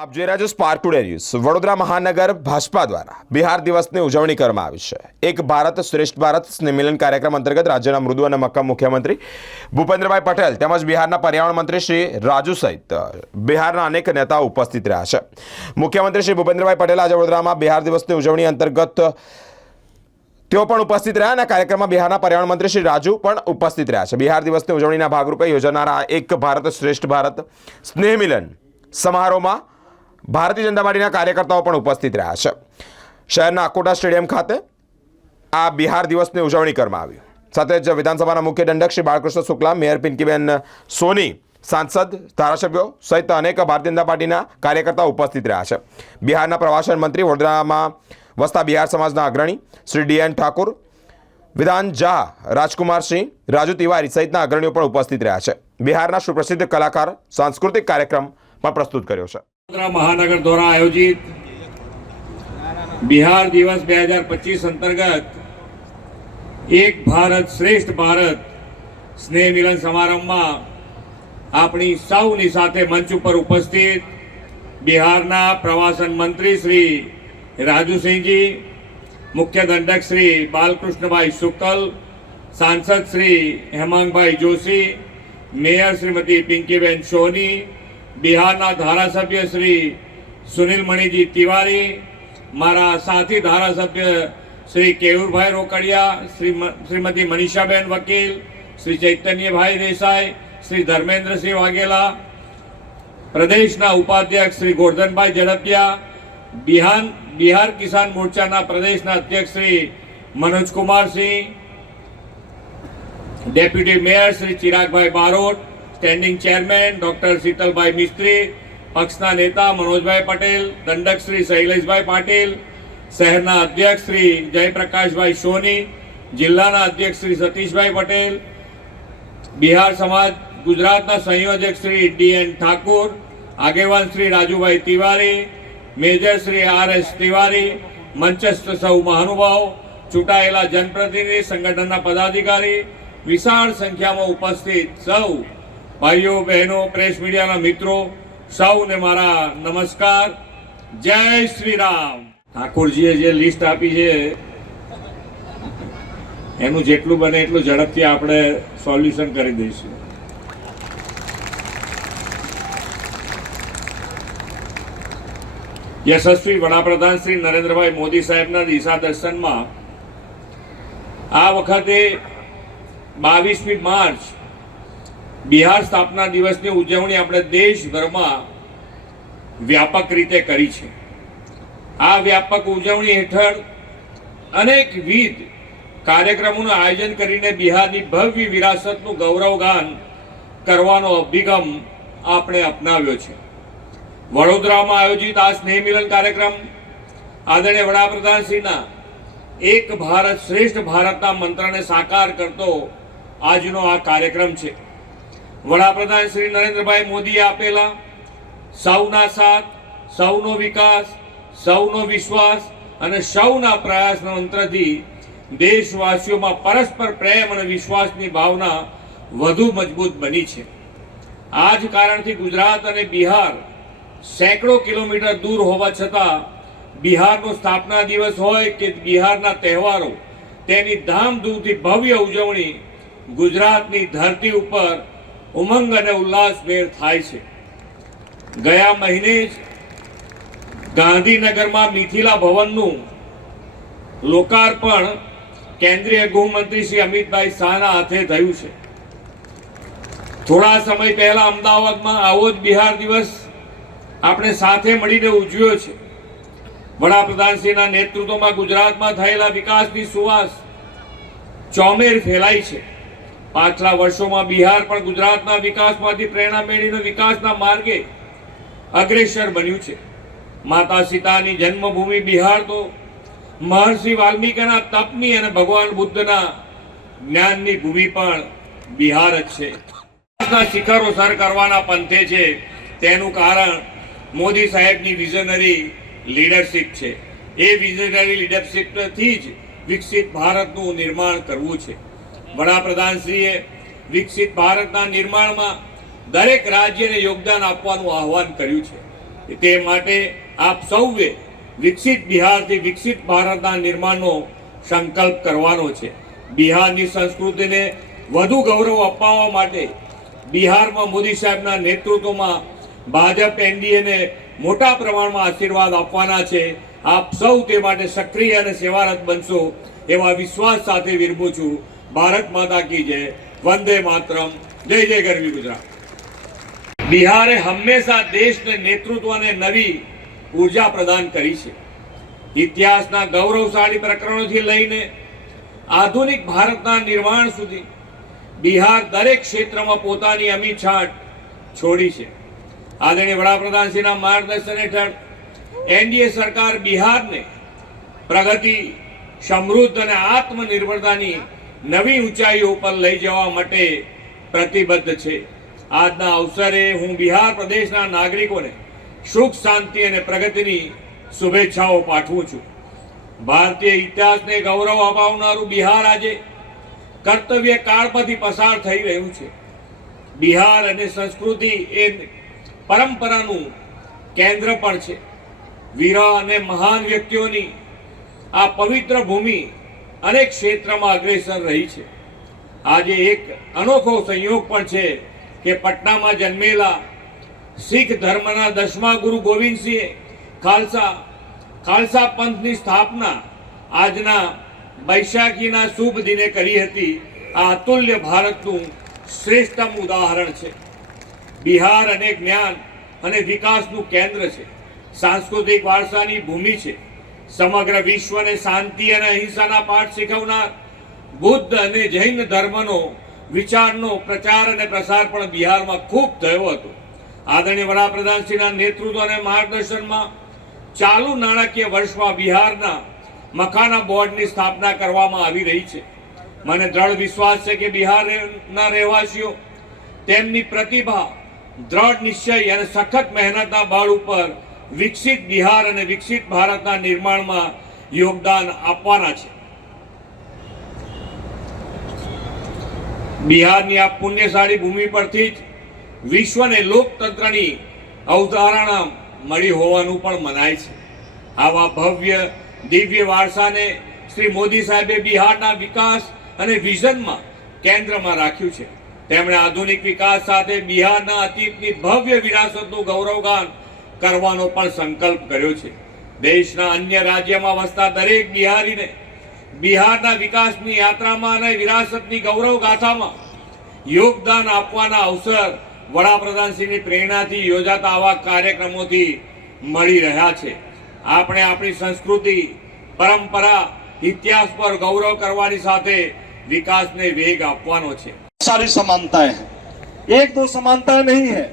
આપ જોઈ રહ્યા છો સ્પાર્ક ટુડે ન્યૂઝ। વડોદરા મહાનગર ભાજપા દ્વારા બિહાર દિવસની ઉજવણી કરવામાં આવી છે। એક ભારત શ્રેષ્ઠ ભારત સ્નેહ મિલન કાર્યક્રમ અંતર્ગત રાજ્યના મૃદુ અને મક્કમ મુખ્યમંત્રી ભૂપેન્દ્રભાઈ પટેલ તેમજ બિહારના પર્યાવરણ મંત્રી શ્રી રાજુ સહિત બિહારના અનેક નેતાઓ ઉપસ્થિત રહ્યા છે। મુખ્યમંત્રી શ્રી ભૂપેન્દ્રભાઈ પટેલ આજે વડોદરામાં બિહાર દિવસની ઉજવણી અંતર્ગત તેઓ પણ ઉપસ્થિત રહ્યા અને કાર્યક્રમમાં બિહારના પર્યાવરણ મંત્રી શ્રી રાજુ પણ ઉપસ્થિત રહ્યા છે। બિહાર દિવસની ઉજવણીના ભાગરૂપે યોજાનારા એક ભારત શ્રેષ્ઠ ભારત સ્નેહ મિલન સમારોહમાં भारतीय जनता पार्टी कार्यकर्ताओं पण उपस्थित रहा है। शहर अकोटा स्टेडियम खाते आ बिहार दिवस की उजवणी करवामां आवी। साथे ज विधानसभा मुख्य दंडक श्री बालकृष्ण शुक्ला, मेयर पिंकीबेन सोनी, सांसद धारासभ्यों सहित अनेक भारतीय जनता पार्टी कार्यकर्ताओं उपस्थित रहा है। बिहार प्रवासन मंत्री वडोदरा में वसता बिहार समाज अग्रणी श्री डी.एन. ठाकुर, विधान जहा राजकुमार सिंह, राजू तिवारी सहित अग्रणीओ पण उपस्थित रहा है। बिहार सुप्रसिद्ध कलाकार सांस्कृतिक कार्यक्रम पण प्रस्तुत कर्यो छे। वडोदरा महानगर द्वारा आयोजित बिहार दिवस 2025 अंतर्गत एक भारत श्रेष्ठ भारत स्नेह मिलन समारंभ में अपनी सौनी साथे मंच पर उपस्थित बिहारना प्रवासन मंत्री श्री राजू सिंह जी, मुख्य दंडक श्री बालकृष्ण भाई शुक्ल, सांसद श्री हेमंत भाई जोशी, मेयर श्रीमती पिंकीबेन सोनी, बिहारना धारासभ्य श्री सुनील मणिजी तिवारी, मारा साथी धारासभ्य श्री केयूर भाई रोकड़िया, श्रीमती मनीषाबेन वकील, श्री चैतन्य भाई देसाई, श्री धर्मेंद्र सिंह वाघेला, प्रदेशना उपाध्यक्ष श्री गोवर्धन भाई झड़पिया, बिहार किसान मोर्चा प्रदेशना अध्यक्ष श्री मनोज कुमार सिंह, डेप्यूटी मेयर श्री चिराग भाई बारोट, स्टेन्डिंग चेरमेन डॉक्टर शीतल भाई मिस्त्री, पक्षना नेता मनोज भाई पटेल, दंडक श्री शैलेष भाई पाटिल, शहरना अध्यक्ष श्री जयप्रकाश भाई सोनी, जिल्लाना अध्यक्ष श्री सतीश भाई पटेल, बिहार समाज गुजरातना संयोजक श्री डी.एन. ठाकुर, आगेवान श्री राजू भाई तिवारी, मेजर श्री आर.एस. तिवारी, मंचस्थ सौ महानुभाव, चूंटायेला जनप्रतिनिधि, संगठनना पदाधिकारी, विशाल संख्या में उपस्थित सौ भाइयों बहनों प्रेस मीडिया मित्रों सौ ने मारा नमस्कार। जय श्री राम। ठाकुर जी जे लिस्ट आपी है एनु जेटलू बने एटलू झड़पथी आपणे सोल्यूशन करी दईशुं। यशस्वी वडाप्रधान श्री नरेन्द्रभाई मोदी साहेबना दिशा दर्शन में आ वखते 22 मार्च बिहार स्थापना दिवस की उजवणी अपने देशभर में व्यापक रीते करी छे। आ व्यापक उजवणी हेठळ अनेकविध कार्यक्रमों आयोजन करीने बिहार की भव्य विरासतनु गौरवगान करवानो अभिगम आपणे अपनाव्यो छे। वडोदरा में आयोजित आ स्नेह मिलन कार्यक्रम आदरणीय वडाप्रधान श्रीना एक भारत श्रेष्ठ भारतना मंत्रने साकार करतो आजनो आ कार्यक्रम छे। वडाप्रधान श्री नरेन्द्रभाई मोदी आपेला सौना साथ, सौनो विकास, सौनो विश्वास अने सौना प्रयास मंत्रथी देशवासीओं में परस्पर प्रेम और विश्वास की भावना वधु मजबूत बनी छे। आज कारणथी गुजरात और बिहार सैकड़ों किलोमीटर दूर होवा छतां बिहारनो स्थापना दिवस होय के बिहारना तहेवारो तेनी धामधूमथी भव्य उजवणी गुजरातनी धरती उपर उमंग और उल्लासभेर थाय छे। गया महीने गांधीनगर में मिथिला भवननु लोकार्पण केंद्रीय गृहमंत्री श्री अमित भाई शाहना हाथे थयुं छे। थोड़ा समय पहला अमदावाद में आवो ज बिहार दिवस आपणे साथे मळीने उजव्यो छे। वडाप्रधान श्रीना नेतृत्व में गुजरात में थयेला विकासनी सुवास चौमेर फैलाई छे। पाछला वर्षों में बिहार पर गुजरातना विकासमांथी प्रेरणा मेळवीने विकासना मार्गे अग्रेसर बन्युं छे। माता सीतानी जन्मभूमि बिहार तो महर्षि वाल्मीकिना तपनी अने भगवान बुद्धना ज्ञाननी भूमि पण बिहार ज छे। शिखरो सर करवाना पंथे छे तेनुं कारण मोदी साहेबनी विजनरी लीडरशीप छे। ए विजनरी लीडरशीपथी ज विकसित भारतनुं निर्माण करवुं छे। वडाप्रधानश्रीए विकसित भारतना निर्माण में दरेक राज्य ने योगदान आपवानुं आह्वान कर्युं छे। તે માટે આપ સૌએ વિકસિત બિહારથી વિકસિત ભારતના નિર્માણનો સંકલ્પ કરવાનો છે. બિહારની સંસ્કૃતિને વધુ ગૌરવ અપાવવા માટે બિહારમાં મોદી સાહેબના નેતૃત્વમાં ભાજપ એનડીએને મોટા પ્રમાણમાં આશીર્વાદ આપવાના છે. આપ સૌ તે માટે સક્રિય અને સેવારત બનશો એવા વિશ્વાસ સાથે વિરમું છું. ભારત માતા કી જય. વંદે માતરમ. જય જય ગરવી ગુજરાત. બિહારે હંમેશા દેશને નેતૃત્વને નવી ઉર્જા પ્રદાન કરી છે. ઇતિહાસના ગૌરવશાળી પ્રકરણોથી લઈને આધુનિક ભારતના નિર્માણ સુધી બિહાર દરેક ક્ષેત્રમાં પોતાની અમી છાંટ છોડી છે. આદરણીય વડાપ્રધાનશ્રીના માર્ગદર્શન હેઠળ એનડીએ સરકાર બિહારને પ્રગતિ, સમૃદ્ધ અને આત્મનિર્ભરતાની નવી ઊંચાઈઓ પર લઈ જવા માટે પ્રતિબદ્ધ છે. આજના અવસરે હું બિહાર પ્રદેશના નાગરિકોને સુખ, શાંતિ અને પ્રગતિની શુભેચ્છાઓ પાઠવું છું. ભારતીય ઇતિહાસને ગૌરવ અપાવનારું બિહાર આજે કર્તવ્ય કાળમાંથી પસાર થઈ રહ્યું છે. બિહાર અને સંસ્કૃતિ એ પરંપરાનું કેન્દ્ર પણ છે. વીર અને મહાન વ્યક્તિઓની આ પવિત્ર ભૂમિ અનેક ક્ષેત્રમાં અગ્રેસર રહી છે. આજે એક અનોખો સંયોગ પણ છે કે પટનામાં જન્મેલા શીખ ધર્મના 10મા ગુરુ ગોવિંદસિંહે ખાલસા પંથની સ્થાપના આજના વૈશાખીના શુભ દિને કરી હતી. આ અતુલ્ય ભારતનું શ્રેષ્ઠતમ ઉદાહરણ છે. બિહાર અને જ્ઞાન અને વિકાસનું કેન્દ્ર છે. સાંસ્કૃતિક વારસાની ભૂમિ છે. સમગ્ર વિશ્વને શાંતિ અને અહિંસાના પાઠ શીખવનાર બુદ્ધ અને જૈન ધર્મનો વિચારનો પ્રચાર અને પ્રસાર પણ બિહારમાં ખૂબ થયો હતો. આદરણીય વડાપ્રધાનશ્રીના નેતૃત્વ અને માર્ગદર્શનમાં ચાલુ નાણાકીય વર્ષમાં બિહારના મખાના બોર્ડની સ્થાપના કરવામાં આવી રહી છે. મને દ્રઢ વિશ્વાસ છે કે બિહારના રહેવાસીઓ તેમની પ્રતિભા, દ્રઢ નિશ્ચય અને સખત મહેનતના બળ ઉપર વિકસિત બિહાર અને વિકસિત ભારતના નિર્માણમાં યોગદાન આપવાના છે. બિહારની આ પુણ્યશાળી ભૂમિ પરથી જ વિશ્વને લોકતંત્રની અવધારણા મળી હોવાનું પણ મનાય છે. આવા ભવ્ય દિવ્ય વારસાને શ્રી મોદી સાહેબે બિહારના વિકાસ અને વિઝનમાં કેન્દ્રમાં રાખ્યું છે. તેમણે આધુનિક વિકાસ સાથે બિહારના અતીતની ભવ્ય વિરાસતનું ગૌરવગાન કરવાનો પણ સંકલ્પ કર્યો છે. દેશના અન્ય રાજ્યમાં વસતા દરેક બિહારીને બિહારના વિકાસની યાત્રામાં અને વિરાસતની ગૌરવ ગાથામાં યોગદાન આપવાના અવસર વડાપ્રધાનશ્રીની પ્રેરણાથી યોજાતા આવા કાર્યક્રમોથી મળી રહ્યા છે. આપણે આપણી સંસ્કૃતિ, પરંપરા, ઇતિહાસ પર ગૌરવ કરવાની સાથે વિકાસને વેગ આપવાનો છે. सारी समानताएं हैं, एक दो समानताएं नहीं है.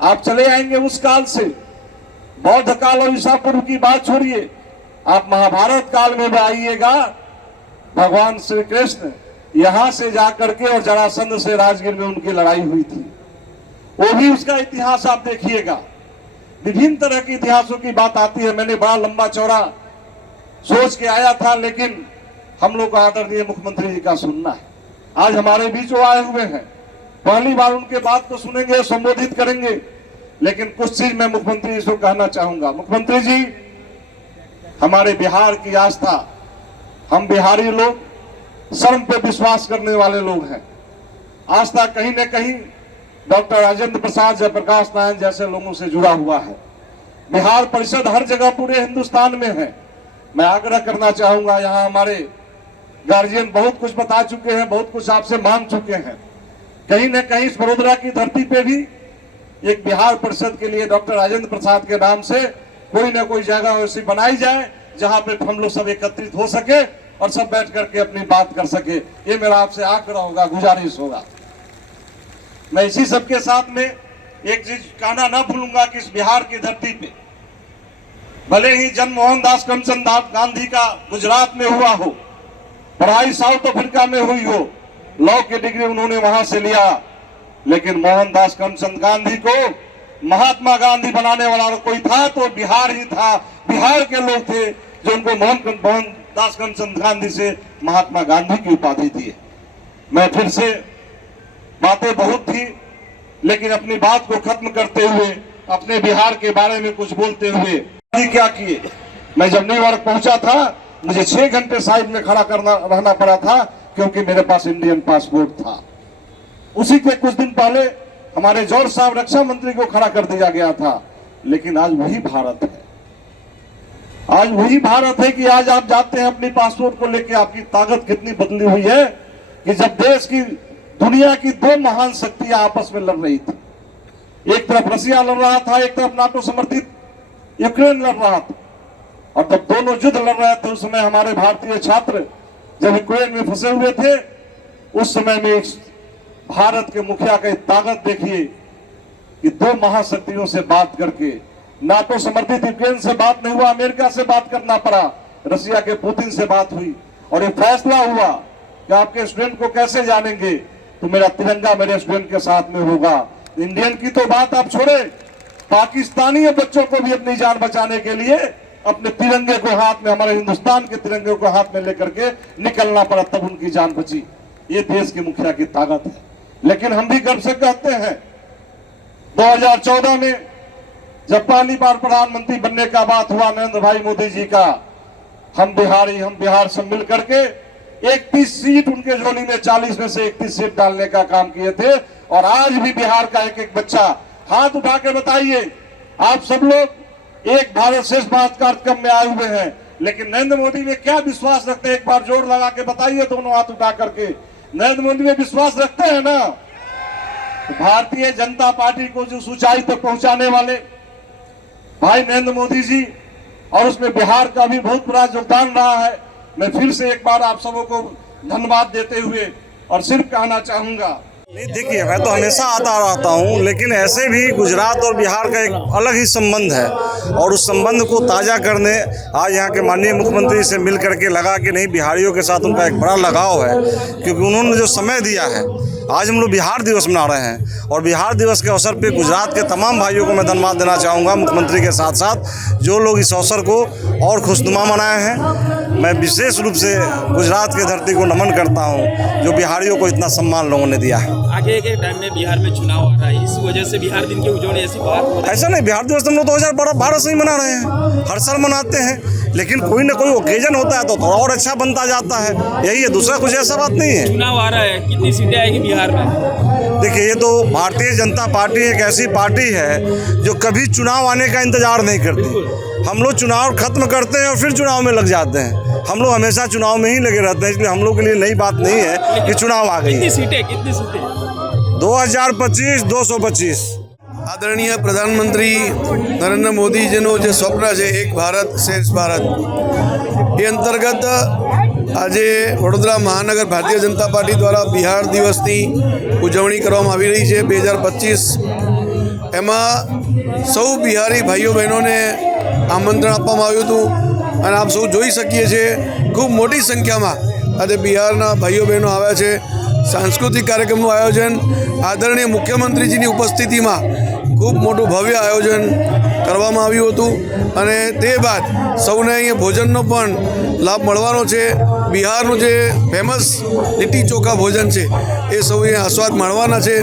आप चले आएंगे उस काल से, बौद्ध काल और ईसा पूर्व की बात छोड़िए, आप महाभारत काल में भी आइएगा. भगवान श्री कृष्ण यहां से जाकर के और जरासंध से राजगीर में उनकी लड़ाई हुई थी, वो भी उसका इतिहास आप देखिएगा. विभिन्न तरह के इतिहासों की बात आती है. मैंने बड़ा लंबा चौड़ा सोच के आया था, लेकिन हम लोग को आदरणीय मुख्यमंत्री जी का सुनना है. आज हमारे बीच वो आए हुए हैं, पहली बार उनके बात को सुनेंगे, संबोधित करेंगे. लेकिन कुछ चीज मैं मुख्यमंत्री जी को कहना चाहूंगा. मुख्यमंत्री जी, हमारे बिहार की आस्था, हम बिहारी लोग शर्म पे विश्वास करने वाले लोग हैं. आस्था कहीं न कहीं डॉक्टर राजेंद्र प्रसाद, जयप्रकाश नारायण जैसे लोगों से जुड़ा हुआ है. बिहार परिषद हर जगह पूरे हिंदुस्तान में है. मैं आग्रह करना चाहूंगा, यहाँ हमारे गार्जियन बहुत कुछ बता चुके हैं, बहुत कुछ आपसे मांग चुके हैं. कहीं न कहीं इस वडोदरा की धरती पे भी एक बिहार परिषद के लिए डॉक्टर राजेंद्र प्रसाद के नाम से कोई न कोई जगह ऐसी बनाई जाए जहां पे हम लोग सब एकत्रित हो सके और सब बैठ करके अपनी बात कर सके. ये मेरा आपसे आग्रह होगा, गुजारिश होगा. मैं इसी सबके साथ में एक चीज कहना ना भूलूंगा कि इस बिहार की धरती पे भले ही जन्म मोहनदास करमचंद गांधी का गुजरात में हुआ हो, पढ़ाई साउथ अफ्रीका में हुई हो, लॉ की डिग्री उन्होंने वहां से लिया, लेकिन मोहनदास करमचंद गांधी को महात्मा गांधी बनाने वाला कोई था तो बिहार ही था. बिहार के लोग थे जो उनको मोहनदास करमचंद गांधी से महात्मा गांधी की उपाधि दी. मैं फिर से बातें बहुत थी, लेकिन अपनी बात को खत्म करते हुए अपने बिहार के बारे में कुछ बोलते हुए क्या किए। मैं जब न्यूयॉर्क पहुंचा था मुझे 6 घंटे साइड में खड़ा रहना पड़ा था क्योंकि मेरे पास इंडियन पासपोर्ट था। उसी के कुछ दिन पहले हमारे जॉर्ज साहब रक्षा मंत्री को खड़ा कर दिया गया था। लेकिन आज वही भारत है, आज वही भारत है कि आज आप जाते हैं अपनी पासपोर्ट को लेकर। आपकी ताकत कितनी बदली हुई है कि जब देश की दुनिया की 2 महान शक्तियां आपस में लड़ रही थी, एक तरफ रसिया लड़ रहा था, एक तरफ नाटो समर्थित यूक्रेन लड़ रहा था, और जब दोनों युद्ध लड़ रहे थे उस समय हमारे भारतीय छात्र जब यूक्रेन में फंसे हुए थे, उस समय में भारत के मुखिया की ताकत देखिए कि 2 महाशक्तियों से बात करके, नाटो समर्थित यूक्रेन से बात नहीं हुआ, अमेरिका से बात करना पड़ा, रसिया के पुतिन से बात हुई और ये फैसला हुआ कि आपके स्टूडेंट को कैसे जानेंगे, तो मेरा तिरंगा मेरे स्टूडेंट के साथ में होगा। इंडियन की तो बात आप छोड़े, पाकिस्तानी बच्चों को भी अपनी जान बचाने के लिए अपने तिरंगे को हाथ में, हमारे हिंदुस्तान के तिरंगे को हाथ में लेकर के निकलना पड़ा, तब उनकी जान बची। ये देश के मुखिया की ताकत है। लेकिन हम भी गर्व से कहते हैं 2014 में जब पहली बार प्रधानमंत्री बनने का बात हुआ नरेंद्र भाई मोदी जी का, हम बिहार से मिल करके 31 सीट उनके झोली में, 40 में से 31 सीट डालने का काम किए थे। और आज भी बिहार का एक बच्चा हाथ उठा के बताइए, आप सब लोग एक भारत श्रेष्ठ भारत कार्यक्रम में आए हुए हैं, लेकिन नरेंद्र मोदी में क्या विश्वास रखते हैं? एक बार जोर लगा के बताइए दोनों हाथ उठा करके, नरेंद्र मोदी में विश्वास रखते हैं ना? तो भारतीय जनता पार्टी को जो ऊंचाई तक पहुंचाने वाले भाई नरेंद्र मोदी जी, और उसमें बिहार का भी बहुत बड़ा योगदान रहा है। मैं फिर से एक बार आप सबों को धन्यवाद देते हुए और सिर्फ कहना चाहूंगा, नहीं देखिए, मैं तो हमेशा आता रहता हूँ, लेकिन ऐसे भी गुजरात और बिहार का एक अलग ही संबंध है, और उस संबंध को ताज़ा करने आज यहाँ के माननीय मुख्यमंत्री से मिल करके लगा कि नहीं, बिहारियों के साथ उनका एक बड़ा लगाव है, क्योंकि उन्होंने जो समय दिया है। आज हम लोग बिहार दिवस मना रहे हैं, और बिहार दिवस के अवसर पे गुजरात के तमाम भाइयों को मैं धन्यवाद देना चाहूँगा, मुख्यमंत्री के साथ साथ जो लोग इस अवसर को और खुशनुमा मनाए हैं। मैं विशेष रूप से गुजरात की धरती को नमन करता हूँ, जो बिहारियों को इतना सम्मान लोगों ने दिया है। आगे के टाइम में बिहार में चुनाव आ रहा है, इस वजह से बिहार दिन की उजवनी ऐसी बात हो रही है। ऐसा नहीं, बिहार दिवस हम लोग 2012 से ही मना रहे हैं, हर साल मनाते हैं, लेकिन कोई ना कोई ओकेजन होता है तो थोड़ा और अच्छा बनता जाता है, यही है, दूसरा कुछ ऐसा बात नहीं है। चुनाव आ रहा है, कितनी सीटें आएगी बिहार में? देखिए, ये तो भारतीय जनता पार्टी एक ऐसी पार्टी है जो कभी चुनाव आने का इंतजार नहीं करती। हम लोग चुनाव खत्म करते हैं और फिर चुनाव में लग जाते हैं। हम लोग हमेशा चुनाव में ही लगे रहते हैं, इसलिए हम लोग के लिए नई बात नहीं है कि चुनाव आ गई है। कितनी सीटें 2025 225। आदरणीय प्रधानमंत्री नरेंद्र मोदीजीનું જે સ્વપ્ન છે એક ભારત શ્રેષ્ઠ ભારત, એ અંતર્ગત આજે વડોદરા મહાનગર ભારતીય જનતા પાર્ટી દ્વારા બિહાર દિવસની ઉજવણી કરવામાં આવી રહી છે 2025। એમાં સૌ બિહારી ભાઈઓ બહેનોને આમંત્રણ આપવામાં આવ્યું હતું, અને આપ સૌ જોઈ શકીએ છીએ ખૂબ મોટી સંખ્યામાં આજે બિહારના ભાઈઓ બહેનો આવ્યા છે। सांस्कृतिक कार्यक्रमનું આયોજન આદરણીય મુખ્યમંત્રીજીની ઉપસ્થિતિમાં ખૂબ મોટું ભવ્ય આયોજન કરવામાં આવ્યું હતું, અને તે બાદ સૌને અહીંયા ભોજનનો પણ લાભ મળવાનો છે। બિહારનું જે ફેમસ લીટી ચોખા ભોજન છે એ સૌએ આસ્વાદ માણવાના છે।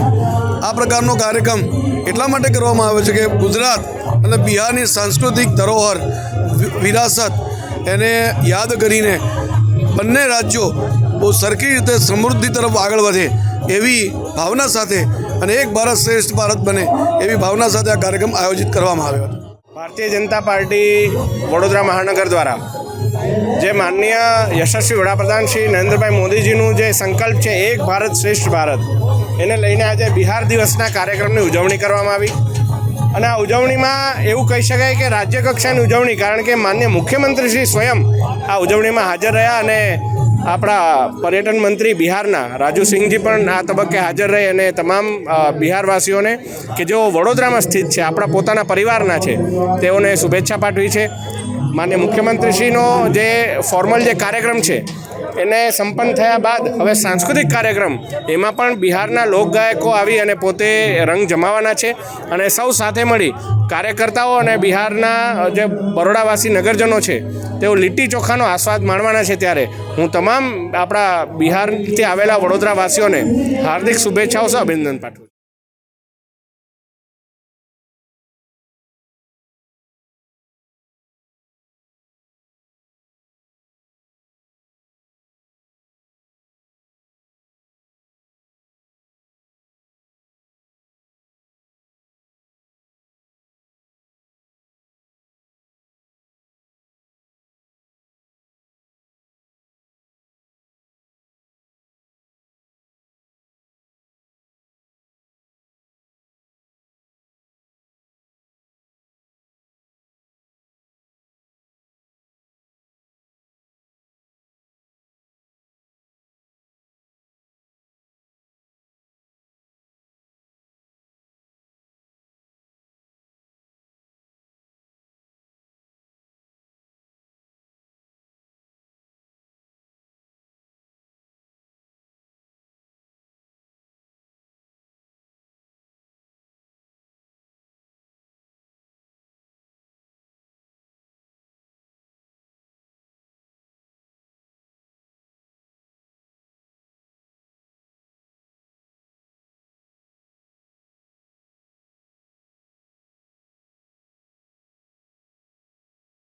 આ પ્રકારનો કાર્યક્રમ એટલા માટે કરવામાં આવ્યો છે કે ગુજરાત અને બિહારની સાંસ્કૃતિક ધરોહર વિરાસત એને યાદ કરીને બંને રાજ્યો બહુ સરખી રીતે સમૃદ્ધિ તરફ આગળ વધે એવી ભાવના સાથે અને એક ભારત શ્રેષ્ઠ ભારત બને એવી ભાવના સાથે આ કાર્યક્રમ આયોજિત કરવામાં આવ્યો હતો। ભારતીય જનતા પાર્ટી વડોદરા મહાનગર દ્વારા જે માનનીય યશસ્વી વડાપ્રધાન શ્રી નરેન્દ્રભાઈ મોદીજીનું જે સંકલ્પ છે એક ભારત શ્રેષ્ઠ ભારત, એને લઈને આજે બિહાર દિવસના કાર્યક્રમની ઉજવણી કરવામાં આવી। અને આ ઉજવણીમાં એવું કહી શકાય કે રાજ્ય કક્ષાની ઉજવણી, કારણ કે માનનીય મુખ્યમંત્રી શ્રી સ્વયં આ ઉજવણીમાં હાજર રહ્યા, અને આપણા પર્યટન મંત્રી બિહારના રાજુ સિંહજી પણ આ તબક્કે હાજર રહી અને તમામ બિહારવાસીઓને કે જેઓ વડોદરામાં સ્થિત છે, આપણા પોતાના પરિવારના છે, તેઓને શુભેચ્છા પાઠવી છે। માનનીય મુખ્યમંત્રીશ્રીનો જે ફોર્મલ જે કાર્યક્રમ છે એને સંપન્ન થયા બાદ હવે સાંસ્કૃતિક કાર્યક્રમ, એમાં પણ બિહારના લોકગાયકો આવી અને પોતે રંગ જમાવાના છે, અને સૌ સાથે મળી કાર્યકર્તાઓ અને બિહારના જે બરોડાવાસી નગરજનો છે તેઓ લીટી ચોખાનો આસ્વાદ માણવાના છે। ત્યારે હું તમામ આપણા બિહારથી આવેલા વડોદરાવાસીઓને હાર્દિક શુભેચ્છાઓ, અભિનંદન પાઠવું છું।